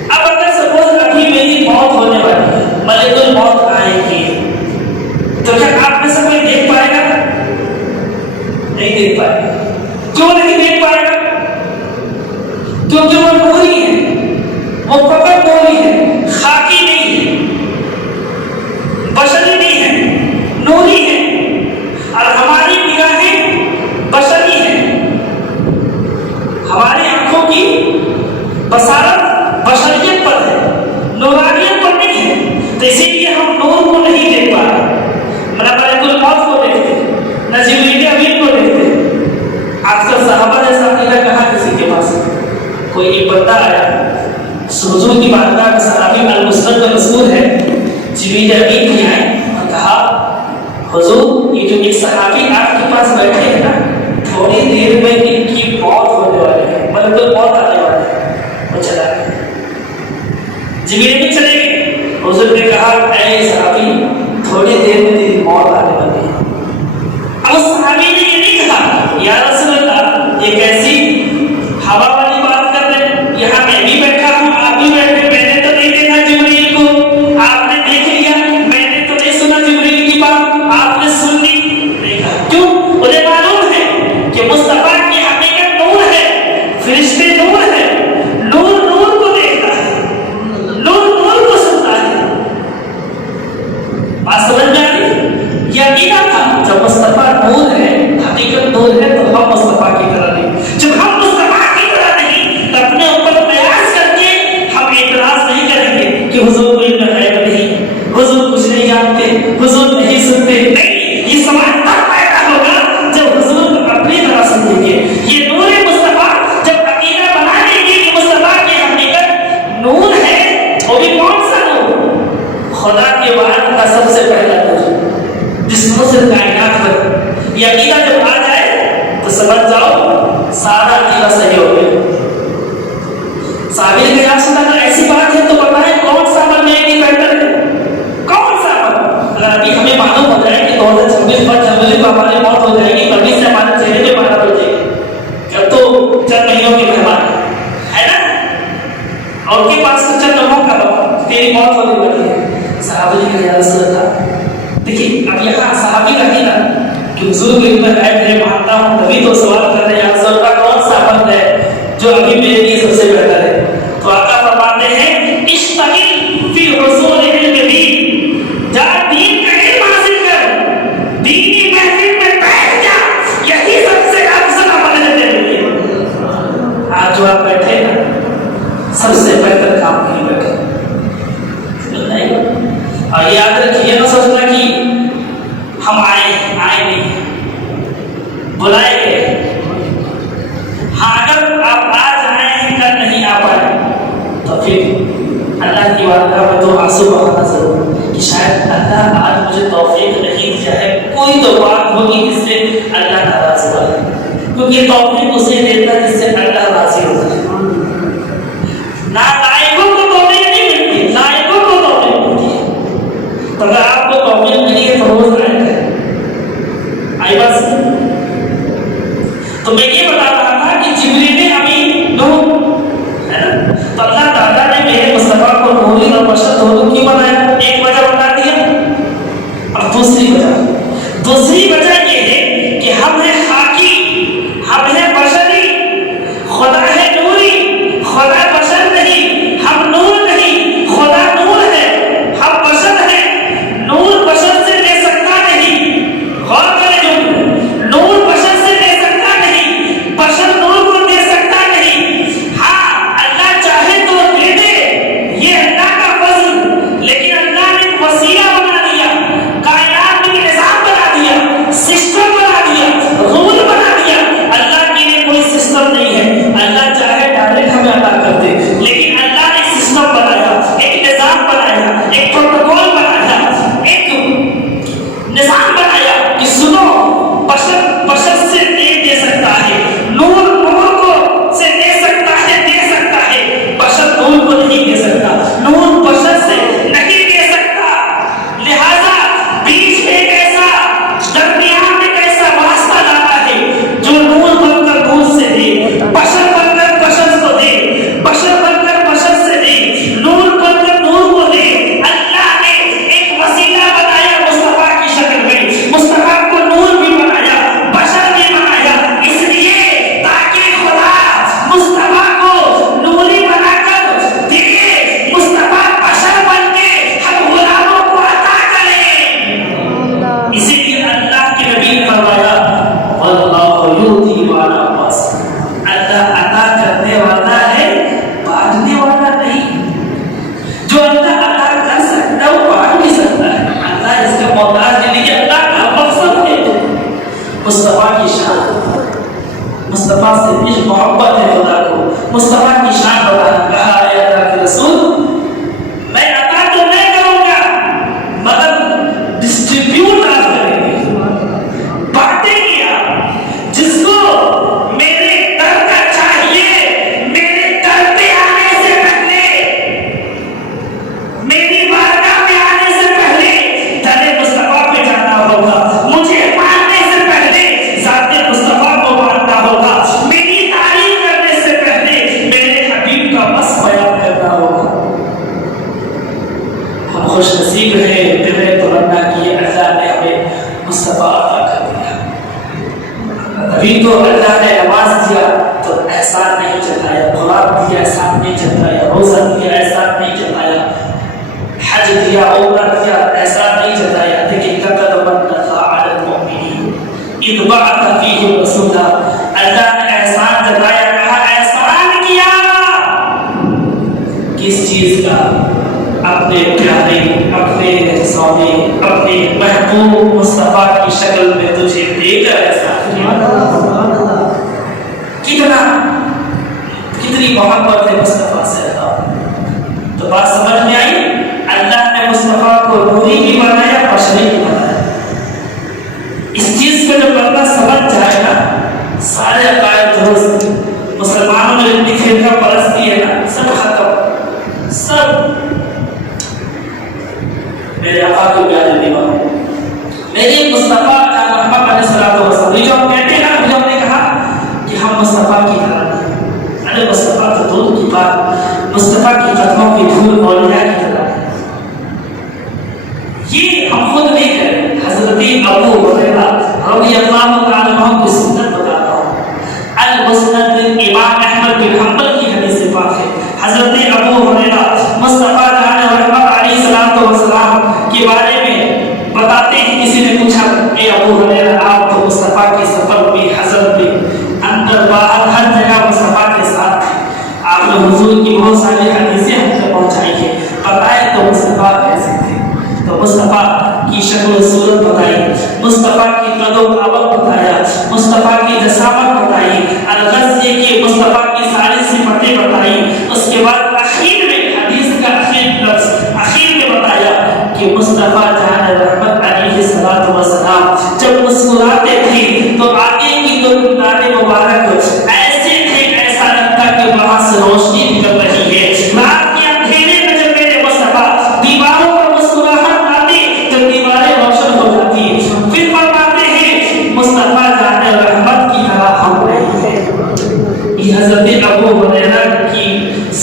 اب اگر سپوز ابھی میری موت ہونے والی ہے، ملک الموت آئے گی، تو کیا آپ میں سے کوئی دیکھ پائے گا؟ نہیں دیکھ پائے گا۔ کیوں نہیں دیکھ پائے گا؟ کیونکہ وہ نوری ہے، وہ بندہ آیا حضور کی بارگاہ میں، صحابی المسند میں مذکور ہے، جبریل امین بھی آئے اور کہا حضور یہ جو ایک صحابی آپ کے پاس بیٹھے ہیں نا، تھوڑی دیر میں ان کی موت ہونے والی ہے، ملک الموت آنے والا ہے۔ وہ چلا گیا، جبریل امین چلے گئے، حضور نے کہا اے صحابی تھوڑی دیر میں تیری موت آنے والی ہے۔ اب اس صحابی نے یہ نہیں کہا یا رسول اللہ یہ کیسی ہوا والی بات کر رہے ہیں، یہاں میں بھی بیٹھا ہوں آپ بھی بیٹھے، میں نے تو نہیں دیکھا جبریل کو، آپ نے دیکھ لیا، میں نے تو نہیں سنا جبریل کی بات، آپ نے سن لی۔ نہیں کہا، کیوں؟ انہیں معلوم ہے کہ مصطفیٰ کی حقیقت نور ہے، فرشتے نور ہے، نور نور کو دیکھتا ہے، نور نور کو سنتا ہے۔ بات سمجھ میں آ گئی؟ یہ عقیدہ تھا جب مصطفیٰ نور ہے، حقیقت نور ہے، تو ہم مصطفیٰ کی طرح نہیں۔ جب ہم مصطفیٰ کی طرح نہیں تو اپنے اوپر قیاس کر کے ہم اعتراض نہیں کریں گے کہ حضور کو علم غیب نہیں، حضور کچھ نہیں جانتے، حضور نہیں سنتے۔ نہیں، یہ سوال تب پیدا ہوگا جب حضور کو اپنی طرح سمجھیں گے۔ یہ نور مصطفیٰ جب عقیدہ بنا لیں گے کہ مصطفیٰ کی حقیقت نور ہے، وہ بھی کون سا نور؟ خدا کے بعد کا سب سے پہلا نور جس نور سے کائنات بنی۔ یہ عقیدہ جب آ جائے تو سمجھ جاؤ سارا عقیدہ صحیح ہو گیا۔ صابر کے یاد سنا اگر ایسی بات ہے تو بتائیں کون سا عمل میرے لیے بہتر ہے؟ کون سا عمل؟ اگر ابھی ہمیں معلوم ہو جائے کہ 2026 پر جنوری کو ہماری موت ہو جائے گی، کبھی سے ہمارے چہرے پہ مارا پڑ جائے گی، جب تو چند مہینوں کے مہمان ہے نا، اور ان کے پاس تو چند لوگوں کا وقت تیری موت ہونے والی ہے۔ صحابہ نے کہا یا رسول اللہ، دیکھیے اب یہاں صحابی رہی نا کہ حضور کے اوپر ہے مانتا ہوں، تبھی تو سوال کر رہے ہیں یا رسول اللہ کون سا عمل ہے جو ابھی میرے لیے سب سے بہتر ہے؟ تو آقا فرماتے ہیں اشتغل فی حصول علم دین، جا دین کا علم حاصل کر، دینی محفل میں بیٹھ جا، یہی سب سے افضل عمل ہے تیرے لیے۔ آج جو آپ بیٹھے نا سب سے بہتر کام کے لیے بیٹھے، اور یاد رکھیے نہ سوچنا کہ ہم آئے نہیں، بلائے گئے۔ ہاں اگر آپ آج آئے ہیں کل نہیں آ پائے تو پھر اللہ کی بارگاہ میں تو آنسو بہانا ضرور کہ شاید اللہ آج مجھے توفیق نہیں دیا ہے، کوئی تو بات ہوگی جس سے اللہ ناراض ہوا ہے، کیونکہ توفیق اسے دیتا ہے جس سے اللہ راضی ہوتا ہے۔ نالائقوں کو توفیق نہیں ملتی، لائقوں کو توفیق ملتی ہے۔ تو اگر آپ کو توفیق ملی ہے تو روز آئے گا، آئی بات سمجھ؟ تو میں یہ بتا رہا تھا کہ جبریل امین نور ہے نا، تو اللہ تعالیٰ نے میرے مصطفیٰ کو نوری اور بشر دونوں کیوں بنایا؟ ایک وجہ بتا دیا، اور دوسری وجہ یہ ہے کہ ہم ہیں خاکی، ہم ہیں بشری، اپنے پیارے، اپنے سونے، اپنے محبوب مصطفیٰ کی شکل میں تجھے دے کر ایسا کتنی محبت ہے مصطفیٰ سے اللہ. تو بات سمجھ میں آئی؟ اللہ نے مصطفیٰ کو نوری بھی بنایا، بشری بھی بنایا. اس چیز کو جب بندہ سمجھ جائے گا، سارے عقائد درست، مسلمانوں نے اتنی فرقہ پرستی ہے نا، سب ختم، سب. میرے آقا کو پیارے دیوانوں، میرے مصطفیٰ جان محمد علیہ الصلوۃ والسلام، یہ جو ہم کہتے ہیں نا، ابھی ہم نے کہا کہ ہم مصطفیٰ کی طرح نہیں. ارے مصطفیٰ تو دور کی بات، مصطفیٰ کی قدموں کی دھول اولیاء کی طرح ہے. یہ ہم خود نہیں کریں. حضرت ابو ہریرہ رضی اللہ تعالیٰ عنہ کی سنت بتا رہا ہوں. المسند امام احمد بن حنبل کی حدیث پاک ہے. حضرت ابو ہریرہ مصطفیٰ جان رحمت علیہ الصلوۃ والسلام کے بارے میں بتاتے ہیں. کسی نے پوچھا، اے ابو ہریرہ، آپ تو مصطفیٰ کے سفر میں، حضرت میں، اندر باہر ہر جگہ مصطفیٰ کے ساتھ تھے. آپ نے حضور کی بہت ساری حدیثیں ہم تک پہنچائی ہیں. بتائیں تو مصطفیٰ کیسے تھے؟ تو مصطفیٰ کی شکل و صورت بتائی، مصطفیٰ کی قد و قامت بتایا، مصطفیٰ کی جسامت بتائی، الغرض یہ کہ مصطفیٰ کی ساری صفتیں بتائی. اس کے بعد اخیر میں حدیث کا اخیر لفظ اخیر میں بتایا کہ مصطفیٰ جان رحمت علیہ الصلوۃ والسلام جب مسکراتے تھے تو آگے کی دو دانے مبارک ایسے تھے، ایسا لگتا کہ وہاں سے روشنی نکل رہی ہے. رات کے اندھیرے میں جب میرے مصطفیٰ دیواروں پر مسکراہٹ لاتے، جب دیواریں روشن ہو جاتی، پھر فرماتے ہیں مصطفیٰ جان رحمت کی طرح ہم نہیں ہیں. یہ حضرت ابو ہریرہ کی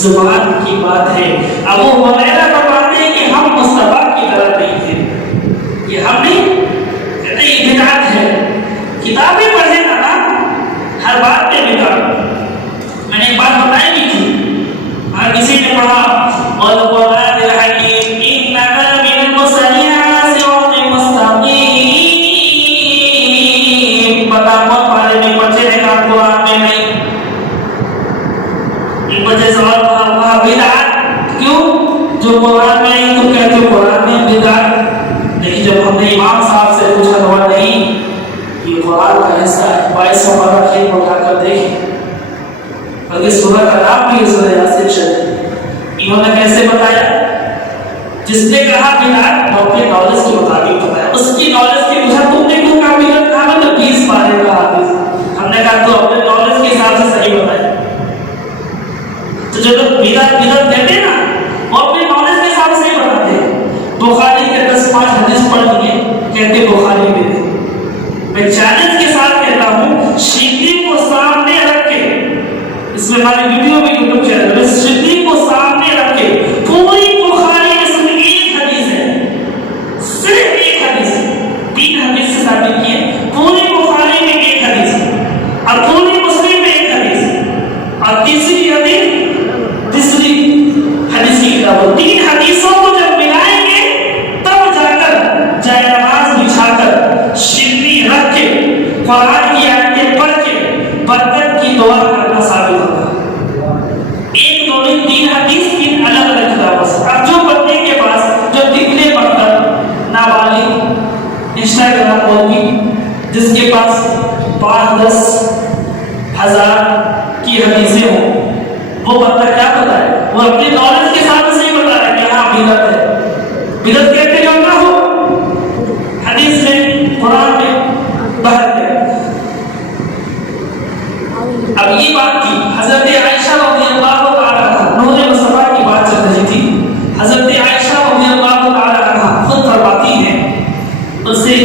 زبان کی بات ہے. ابو ہریرہ فرماتے ہیں کہ ہم مصطفیٰ کی طرح نہیں تھے. یہ ہم نہیں کہتے، یہ بدعت ہے. کتابیں پڑھیں نا، ہر بات پہ بدعت. میں نے ایک بات بتائی بھی تھی، اگر کسی نے پڑھا اور قرآن الحکیم انک لمن المرسلین علی صراط مستقیم، پتہ بہت پڑھے نہیں، بچے نے کہا قرآن میں نہیں. ایک بچے سوال کہا بدعت کیوں؟ جو قرآن میں نہیں تم کہتے ہو قرآن میں بدعت. لیکن جب ہم نے امام صاحب سے پوچھا تو نہیں، یہ قرآن کا حصہ ہے. 22 پارہ کھیل اٹھا کر دیکھیں، بلکہ سورہ کا نام بھی سورہ یاسین شریف. انہوں نے کیسے بتایا؟ جس نے کہا بدعت وہ اپنے نالج کے مطابق بتایا. اس کی نالج کے پوچھا تم نے کیوں کہا بدعت؟ کہا میں نے 20 پارے کا حافظ. ہم نے کہا تو اپنے نالج کے حساب سے صحیح بتایا. تو جو لوگ بدعت کہتے ہیں نا، وہ اپنے نالج کے حساب سے ہی بتاتے ہیں. بخاری کے 10-5 حدیث پڑھ لیے، کہتے بخاری میں دے. میں چیلنج کے ساتھ کہتا ہوں، شیدی کو سامنے رکھ کے، اس میں ہماری ویڈیو بھی یوٹیوب چینل میں، شیدی کو سامنے رکھ کے پوری بخاری میں صرف ایک حدیث ہے، صرف ایک حدیث ہے. 3 حدیث سے ثابت کیے. پوری بخاری میں ایک حدیث ہے، اور پوری مسلم میں ایک حدیث ہے، اور تیسری حدیث کی کتاب. 3 حدیثوں کو جب ملائیں گے تب جا کر جائے نماز بچھا کر شیدی رکھ کے قرآن کی آیتیں پڑھ کے برکت کی دعا کرنا ثابت ہوگا. ایک دو نہیں، 3 حدیث 3 الگ الگ کتابوں سے. اب جو بندے کے پاس جو دکھنے پر تک نابالغ انسٹاگرام ہوگی، جس کے پاس 5-10 ہزار کی حدیثیں ہوں، وہ بندہ کیا بتائے؟ وہ اپنی نالج کے ساتھ سے ہی بتا رہا ہے کہ ہاں بدعت ہے. بدعت کہتے جو نہ ہو، حدیث میں، قرآن میں بحث ہے. اب یہ بات تھی حضرت عائشہ رضی اللہ تعالیٰ عنہ، نور مصطفیٰ کی بات چل رہی تھی. حضرت عائشہ رضی اللہ تعالیٰ عنہ خود فرماتی ہیں، ان سے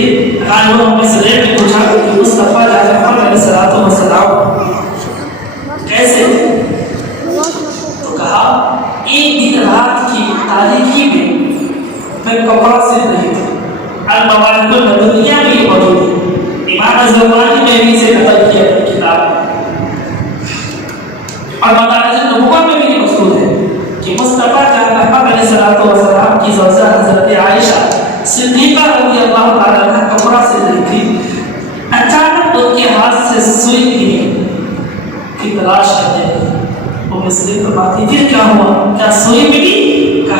غالباً میں سے نے پوچھا کہ مصطفیٰ علیہ السلام کیسے تھے؟ تو کہا ایک دن رات کی تاریکی میں کپڑا سے نہیں تھا. الموارد المدنیہ میں یہ موجود ہے، امام الزرقانی نے بھی اسے نقل کیا اپنی کتاب میں، اور مدارج النبوہ میں بھی مذکور ہے کہ مصطفیٰ جان محمد علیہ الصلوۃ والسلام کی زوجہ حضرت عائشہ صدیقہ رضی اللہ تعالیٰ عنہ کپڑا سے نہیں تھی. اچانک ان کے ہاتھ سے سوئی کی تلاش کرتے وہ مسلم فرماتی پھر کیا ہوا؟ کیا سوئی ملی؟ کہا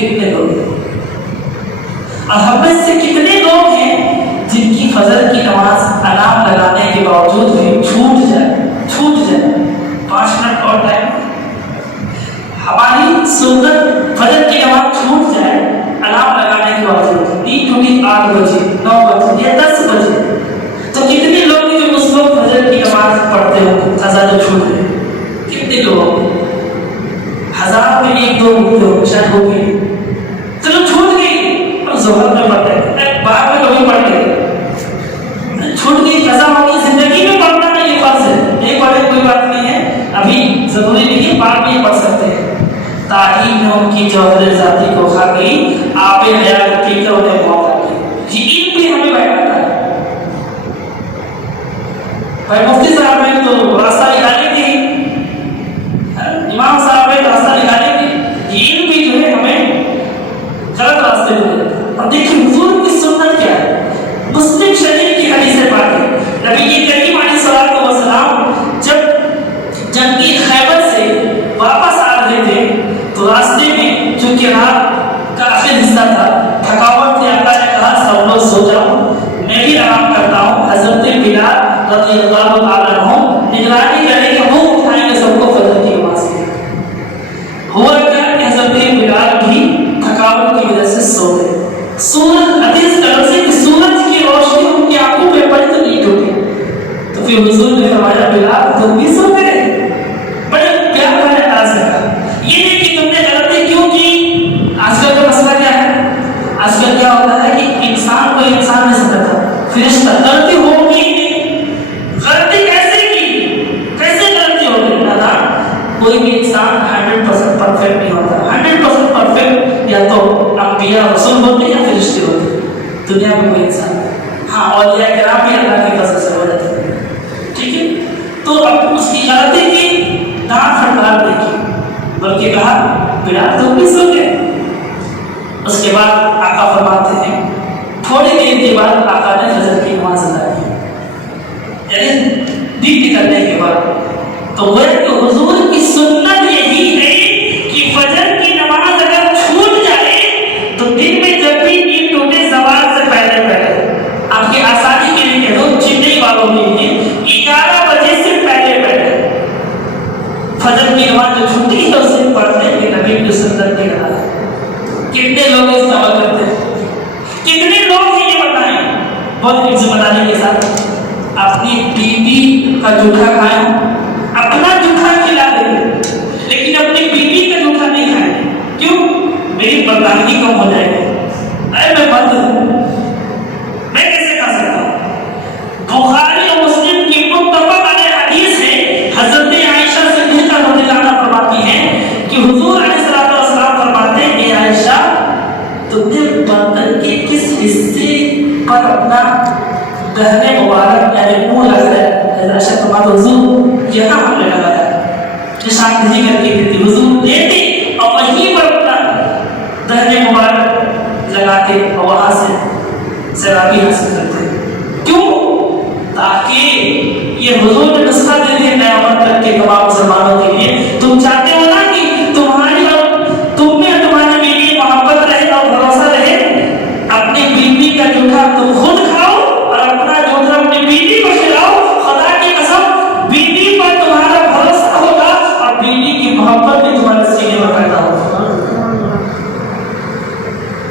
کتنے لوگ ہیں؟ اور ہم میں سے کتنے لوگ ہیں جن کی فجر کی نماز الارم لگانے کے باوجود بھی چھوٹ جائے 5 منٹ اور ٹائم، ہماری سنت فجر کی نماز چھوٹ جائے الارم لگانے کے باوجود 8 بجے 9 بجے یا 10 بجے، تو کتنے لوگ جو اس وقت فجر کی نماز پڑھتے ہو قضا جو چھوٹ گئے؟ کتنے لوگ؟ 1000 میں 1-2 لوگ شاید ہو گئے، چلو چھوٹ گئی، اب ظہر میں پڑھتے ہیں، بعد میں کبھی پڑھ گئے، چھوٹ گئی، قضا ہوگی، زندگی میں پڑھنا نہیں، یہ فرض ہے، نہیں پڑھے کوئی بات نہیں ہے، ابھی ضروری نہیں ہے، بعد میں پڑھ سکتے ہیں۔ تعلیم نے ان کی جوہر ذاتی کو کھا گئی، آپ حیات پی کر انہیں موت آ گئی۔ یہ علم بھی ہمیں بیان آتا ہے۔ بھائی مفتی صاحب نے تو راستہ نکالے تھے، امام صاحب نے راستہ نکالے تھے، یہ علم بھی جو ہے ہمیں غلط راستے میں۔ اور دیکھیں حضور کی سنت کیا ہے، مسلم شریف کی حدیث پاک ہے، نبی کریم علیہ الصلوۃ والسلام جب جنگی خیبر سے واپس آ رہے تھے تو راستے میں چونکہ رات کا آخر حصہ تھا، تھکاوٹ سے آقا نے کہا سب لوگ سو جاؤ، میں بھی آرام کرتا ہوں۔ حضرت بلال رضی اللہ تعالیٰ عنہ نگرانی کریں کہ وہ اٹھائیں گے سب کو فجر کی نماز کے۔ ہوا کیا کہ حضرت بلال بھی تھکاوٹ کی وجہ سے سو گئے۔ سورج حدیث کا لفظ ہے کہ سورج کی روشنی ان کی آنکھوں پہ پڑی تو نیند ہو گئی، تو پھر حضور نے فرمایا بلال تم بھی سو گئے، بڑے پیار والے انداز سے کہا، یہ نہیں کہ تم نے غلطی کیوں کی۔ آج کل کا مسئلہ کیا ہے، آج کل کیا ہوتا ہے کہ انسان کو انسان نہیں سمجھتا، فرشتہ، غلطی ہوگی نہیں، غلطی کیسے کی، کیسے غلطی ہوگی؟ دادا کوئی بھی انسان 100% پرفیکٹ نہیں ہوتا، 100% پرفیکٹ یا تو انبیاء رسول ہوتے ہیں یا فرشتے ہوتے ہیں دنیا میں کوئی انسان۔ ہاں اولیاء کرام بھی اللہ کے فضل سے ہو جاتے ہیں، ٹھیک ہے، تو اب اس کی غلطی کی ڈانٹ پھٹکار دیکھی، بلکہ کہا بلال تم بھی سو گئے۔ اس کے بعد آقا فرماتے ہیں تھوڑی دیر کے بعد آقا نے فجر کی نماز ادا کی، یعنی دن نکلنے کے بعد۔ تو وہ کہ حضور کی سنت یہی ہے کہ فجر کی نماز اگر چھوٹ جائے تو دن میں جب بھی نیند ٹوٹے زوال سے پہلے آپ کی آسانی کے لیے کہہ دو، چنئی والوں کے لیے 11 بجے سے پہلے فجر کی نماز جو چھوٹی ہے اسے پڑھنے کے نبی کی سنت نے کہا ہے۔ کتنے لوگ اس عمل کرتے ہیں، کتنے لوگ یہ بتائیں بہت علم سے بتانے کے ساتھ اپنی بیوی کا جوٹھا کھائیں، اپنا جوٹھا کھلا دیں لیکن اپنی بیوی کا جوٹھا نہیں کھائیں، کیوں؟ میری برداشت کم ہو جائے گی، ارے میں مرد ہوں، میں کیسے کھا سکتا ہوں؟ بخاری اور مسلم کی متفق علیہ حدیث ہے، حضرت عائشہ صدیقہ رضی اللہ عنہا فرماتی ہیں کہ حضور علیہ الصلوۃ والسلام فرماتے ہیں اے عائشہ تم نے برتن کے کس حصے پر اپنا دہن مبارک یعنی منہ لگایا؟ عائشہ فرماتے حضور یہاں ہم نے لگایا، نشان نہیں کر کے دیتی، حضور دیتے اور وہیں پر اپنا دہن مبارک لگاتے اور وہاں سے سیرابی حاصل کرتے۔ کیوں؟ تاکہ یہ حضور نے نسخہ دے دیا قیامت تک کے تمام مسلمانوں کے لیے، تم چاہتے ہو نا کہ تمہاری اور تم میں تمہاری بیوی محبت رہے اور بھروسہ رہے، اپنی بیوی کا جوٹھا تم خود کھاؤ اور اپنا جوٹھا اپنی بیوی کو کھلاؤ، خدا کی قسم بیوی پر تمہارا بھروسہ ہوگا اور بیوی کی محبت بھی تمہارے سینے میں پیدا ہوگا۔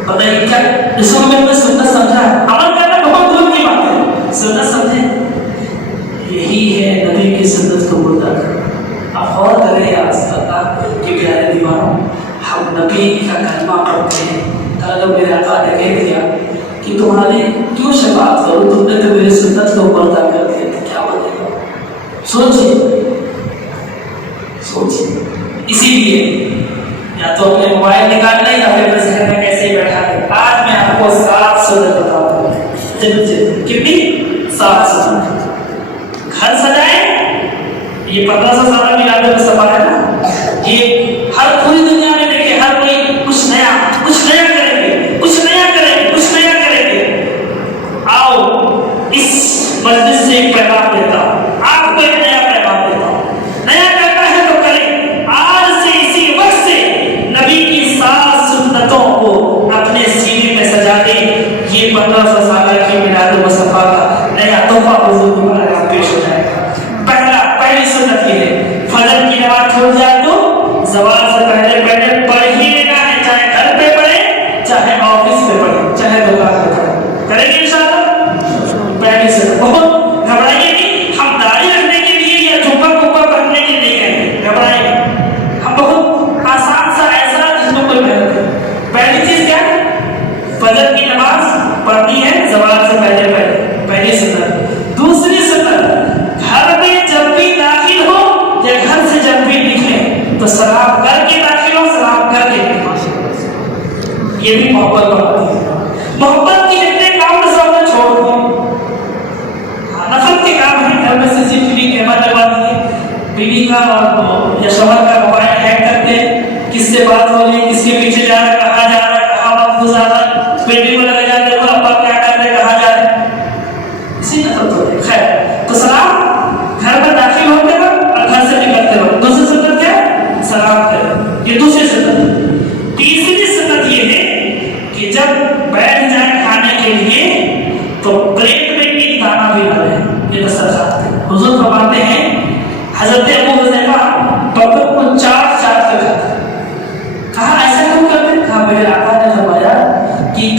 پتہ ہے کیا اس کو میں نے سنت سمجھا ہے، عمل کرنا بہت دور کی بات ہے، سنت سمجھے یہی ہے نبی کی سنت کو بولتا ہے۔ اب غور کریں آج تک کہ پیارے دیوانوں ہم نبی کا کلمہ پڑھتے ہیں، کل میرے آقا نے کہہ دیا کہ تمہاری کیوں شفاعت کروں، تم نے تو میری سنت کو پردہ کر دیا تھا، کیا بنے گا؟ سوچیے سوچیے۔ اسی لیے یا تو اپنے موبائل نکال لیں یا پھر ذہن میں کیسے بیٹھا لیں۔ آج میں آپ کو 7 سنت بتاتا ہوں، کتنی؟ 7 سنت۔ گھر سجائیں، یہ 1500 سال میلاد میں سفر ہے نا، یہ ہر پوری دنیا میں دیکھیں ہر کوئی کچھ نیا کریں گے، کچھ نیا کریں گے۔ آؤ اس مجلس سے ایک پیغام دیتا ہوں، آپ کو ایک نیا پیغام دیتا ہوں، نیا کرنا ہے تو کریں۔ آج سے اسی وقت سے نبی کی 7 سنتوں 1500 کی میلاد مصطفیٰ کا نیا تحفہ حضور کو پیش ہو جائے گا. پہلی سنت یہ ہے فجر کی نماز چھوٹ جائے تو زوال سے پہلے پڑھ ہی لینا ہے, چاہے گھر پہ پڑھے چاہے آفس پہ پڑھے چاہے دکان پہ پڑھے. کریں گے انشاءاللہ. پہلی سنت بہت گھبرائیے نہیں, ہم داڑھی رکھنے کے لیے یا جھکا کپا پہننے کے لیے کہیں گھبرائیں گے, ہم بہت آسان سا ایسا جس میں کوئی محنت ہے. پہلی چیز کیا ہے, فجر کی نماز پڑھنی ہے زوال سے پہلے پہلی سنت. دوسری سنت گھر میں جب بھی داخل ہو یا گھر سے جب بھی نکلے تو سلام کر کے داخل ہو, سلام کر کے نکلے. یہ بھی محبت بڑھاتی ہے. محبت کے جتنے کام سب نے چھوڑ دیے, نفرت کے کام ہیں. گھر میں CCTV کیمرہ لگوا دیے, بیوی کا اور یا شوہر کا موبائل ہیک کرتے ہیں, کس سے بات ہو رہی ہے, کس کے پیچھے جا رہا ہے, کہاں جا رہا ہے, کہاں وقت گزار رہا ہے, بیٹی کو لگا جاتے ہو ابا کیا کر رہے, کہاں جا رہے, اسی نفرت ہو رہی ہے. خیر تو سلام گھر میں داخل ہوتے وقت اور گھر سے نکلتے وقت. دوسری سنت کیا ہے, سلام کریں, یہ دوسری سنت. تیسری سنت یہ ہے کہ جب بیٹھ جائیں کھانے کے لیے تو پلیٹ میں ایک دانہ بھی نہ رہے. یہ دسترخوان ہے. حضور فرماتے ہیں حضرت ابو حذیفہ برتن کو چاٹ چاٹ کر کھاتے. کہا ایسا کیوں کرتے؟ کہا میرے آقا نے فرمایا کہ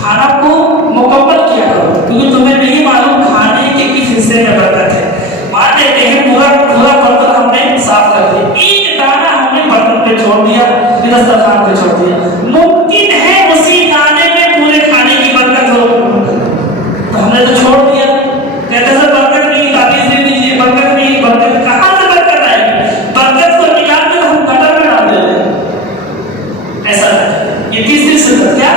کھانا کو مکمل کیا کرو, کیونکہ تمہیں نہیں معلوم کھانے کے کس حصے میں برکت ہے. مان لیتے ہیں پورا برتن ہم نے صاف کر دیا, ایک دانہ ہم نے برتن پہ چھوڑ دیا, دسترخوان پہ چھوڑ دیا. ممکن ہے اسی دانے میں پورے کھانے کی برکت ہو, تو ہم نے تو چھوڑ دیا. کہتے ہیں برکت نہیں, تعویذ دے دیجیے, برکت نہیں. برکت کہاں سے برکت آئے گی؟ برکت کو نکال کر ہم گٹر میں ڈال دے رہے ہیں. ایسا ہے. یہ تیسری سنت کیا,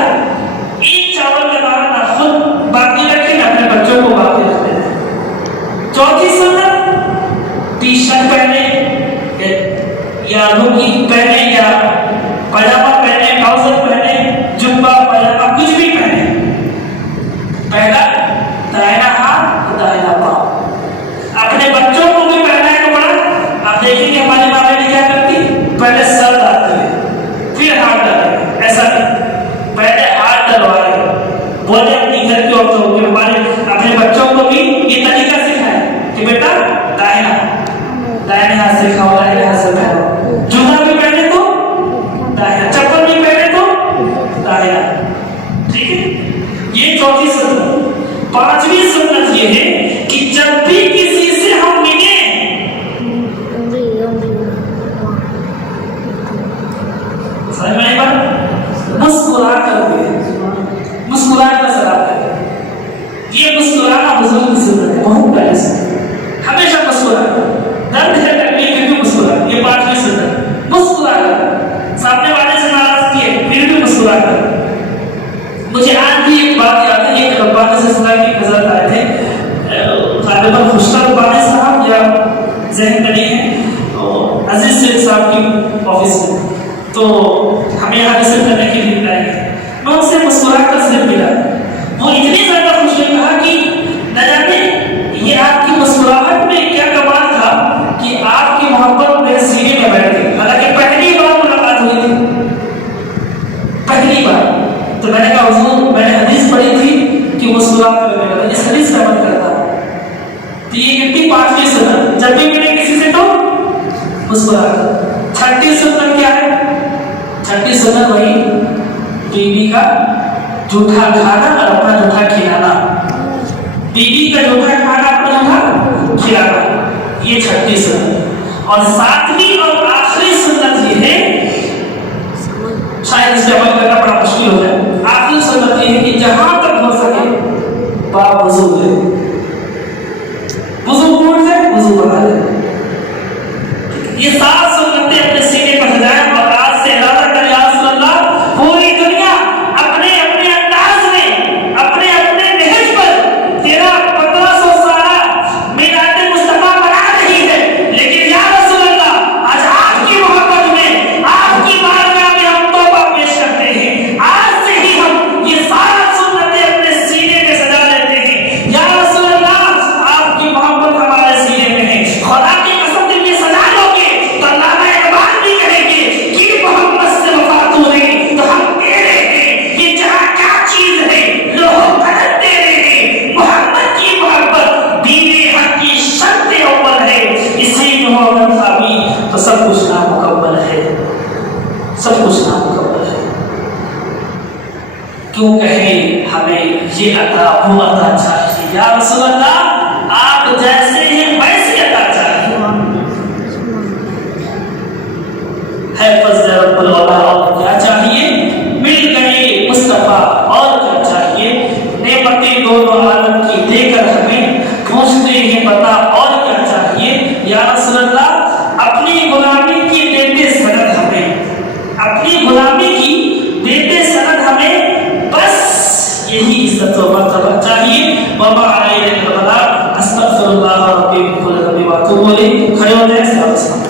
ایک چاول کا دانہ نہ خود باقی رکھیں نہ اپنے بچوں کو باقی رکھتے ہیں. چوتھی سنت ٹی شرٹ پہنے یا لنگی پہنے یا پاجامہ پہنے, ٹراؤزر پہنے, جبہ پاجامہ کچھ بھی پہنے, پہلا دائنا ہاتھ دائنا پاؤں. اپنے بچوں کو بھی پہنا ہے کپڑا. آپ دیکھیں گے ہماری ماں بہنیں کیا کرتی, پہلے سر ڈالتی ہے پھر ہاتھ ڈالتے. ایسا نہیں, پہلے ہاتھ ڈلوا رہے. بولے اپنی گھر کی عورتوں کو, ہمارے اپنے بچوں کو بھی یہ طریقہ سکھائے کہ بیٹا دائنے ہاتھ سے کھاؤ, دائنے ہاتھ سے پہنو. جوتا بھی پہنے تو دائنا, چپل بھی پہنے تو دائنا. ٹھیک ہے, یہ چوتھی سنت. پانچویں سنت یہ ہے کہ جب بھی کسی سے ہم ملیں, سمجھ میں آئی بات, مسکرا کر مسکرا کر سلام کریں. یہ مسکرانا بزرگ کی سنت ہے, بہت پہلے سے ہمیشہ مسکرا. درد ہے تکلیف ہے بھی مسکرا. یہ پانچویں سنت, مسکرا کر. سامنے والے سے ناراض کیے پھر بھی مسکرا کر. مجھے آج بھی ایک بات یاد ہے, ایک ربانی سلسلہ کی حضرت آئے تھے, غالباً خوشتا ربانی صاحب یا ذہن میں نہیں ہے, عزیز شیخ صاحب کی آفس میں. تو ہمیں یہاں وزٹ کرنے کے لیے بلائے گئے. میں ان سے مسکرا کر صرف ملا. وہ اتنی زیادہ خوش ہوئی, کہا کہ نہ جانے یہ آپ کی مسکراہٹ میں کیا کمال تھا کہ آپ کی محبت میرے سینے میں بیٹھ گئی. حالانکہ پہلی بار ملاقات ہوئی تھی, پہلی بار. تو میں نے کہا حضور میں نے حدیث پڑھی تھی کہ مسکرا کر ملا, اس حدیث کا عمل کرتا ہوں. تو یہ کتنی پانچویں سنت, جب بھی ملے کسی سے تو مسکرا کر. چھٹی سنت کیا ہے, چھٹی سنت وہی بیوی کا جھوٹا کھانا اور اپنا جھوٹا کھلانا. بیوی کا جھوٹا کھانا, اپنا جھوٹا کھلانا, یہ چھٹی سنت. اور ساتویں اور آخری سنت یہ ہے, شاید اس پہ عمل کرنا بڑا مشکل ہو جائے. آخری سنت یہ ہے کہ جہاں تک ہو سکے پاک وضو لے, وضو ٹوٹ جائے وضو بنا لے. یہ 7 سنتیں اپنے سینے پر سجائیں اور آج سے ارادہ کریں یا رسول اللہ پوری دنیا اپنے اپنے انداز میں اپنے اپنے نہج پر تیرا 1500 سالہ میلاد مصطفیٰ بنا رہی ہے, لیکن یا رسول اللہ آج آپ کی محبت میں آپ کی بارگاہ میں ہم توبہ پیش کرتے نامکمل ہے. کیوں کہیں ہمیں یہ عطا وہ عطا چاہیے؟ یا رسول اللہ آپ جیسے ہیں ویسے عطا چاہیے. ہے فضل رب العلا اور کیا چاہیے؟ مل گئے مصطفیٰ اور کیا چاہیے؟ نعمتیں دونوں عالم کی دے کر ہمیں پوچھتے ہیں بتا اور کیا چاہیے؟ یا رسول اللہ اپنی غلامی کی دیتے سند ہمیں، اپنی غلامی کی دیتے سند ہمیں، بس یہی عزت و مرتبہ چاہیے. وما علینا الا البلاغ. استغفر اللہ ربی من کل ذنب و اتوب الیہ. کھڑے ہو جائیں.